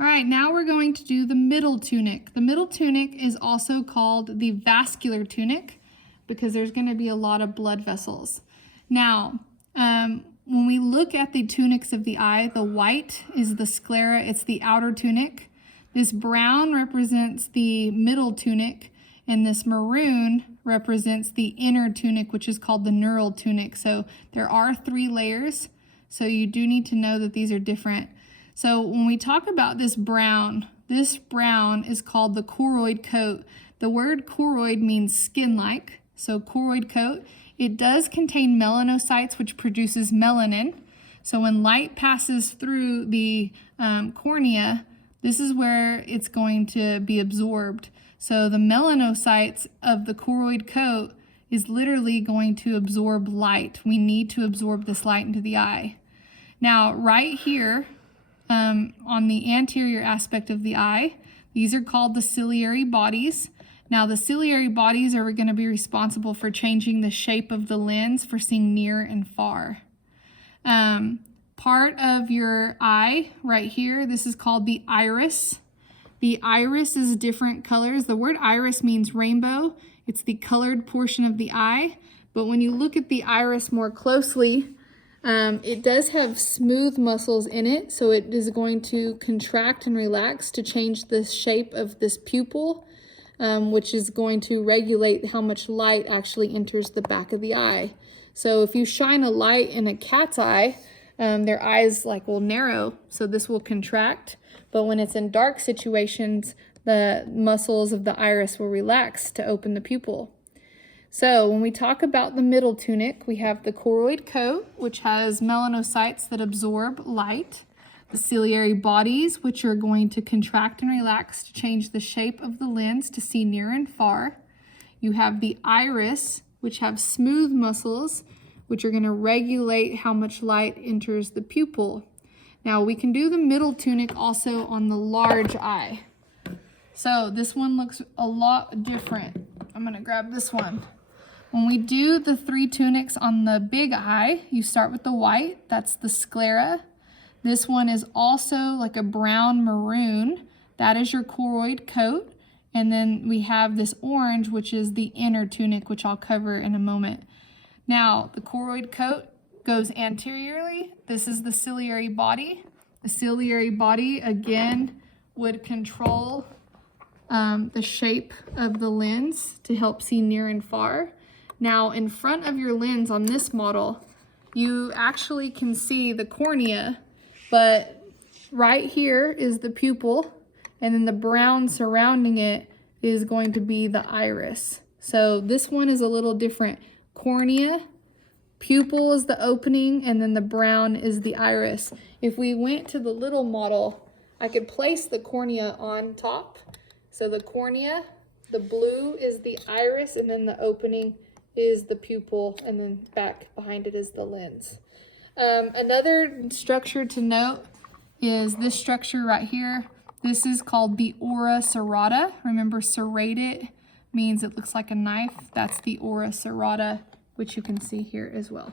All right, now we're going to do the middle tunic. The middle tunic is also called the vascular tunic because there's going to be a lot of blood vessels. Now, when we look at the tunics of the eye, the white is the sclera, it's the outer tunic. This brown represents the middle tunic, and this maroon represents the inner tunic, which is called the neural tunic. So there are 3 layers, so you do need to know that these are different. So when we talk about this brown is called the choroid coat. The word choroid means skin-like, so choroid coat. It does contain melanocytes, which produces melanin. So when light passes through the cornea, this is where it's going to be absorbed. So the melanocytes of the choroid coat is literally going to absorb light. We need to absorb this light into the eye. Now, right here, on the anterior aspect of the eye, these are called the ciliary bodies. Now, the ciliary bodies are going to be responsible for changing the shape of the lens for seeing near and far. Part of your eye right here, this is called the iris. The iris is different colors. The word iris means rainbow. It's the colored portion of the eye. But when you look at the iris more closely, it does have smooth muscles in it, so it is going to contract and relax to change the shape of this pupil, which is going to regulate how much light actually enters the back of the eye. So if you shine a light in a cat's eye, their eyes will narrow, so this will contract. But when it's in dark situations, the muscles of the iris will relax to open the pupil. So when we talk about the middle tunic, we have the choroid coat, which has melanocytes that absorb light, the ciliary bodies, which are going to contract and relax to change the shape of the lens to see near and far. You have the iris, which have smooth muscles, which are going to regulate how much light enters the pupil. Now we can do the middle tunic also on the large eye. So this one looks a lot different. I'm going to grab this one. When we do the 3 tunics on the big eye, you start with the white, that's the sclera. This one is also like a brown maroon, that is your choroid coat. And then we have this orange, which is the inner tunic, which I'll cover in a moment. Now, the choroid coat goes anteriorly. This is the ciliary body. The ciliary body, again, would control the shape of the lens to help see near and far. Now, in front of your lens on this model, you actually can see the cornea, but right here is the pupil, and then the brown surrounding it is going to be the iris. So this one is a little different. Cornea, pupil is the opening, and then the brown is the iris. If we went to the little model, I could place the cornea on top. So the cornea, the blue is the iris, and then the opening is the pupil, and then back behind it is the lens. Another structure to note is this structure right here. This is called the ora serrata. Remember, serrated means it looks like a knife. That's the ora serrata, which you can see here as well.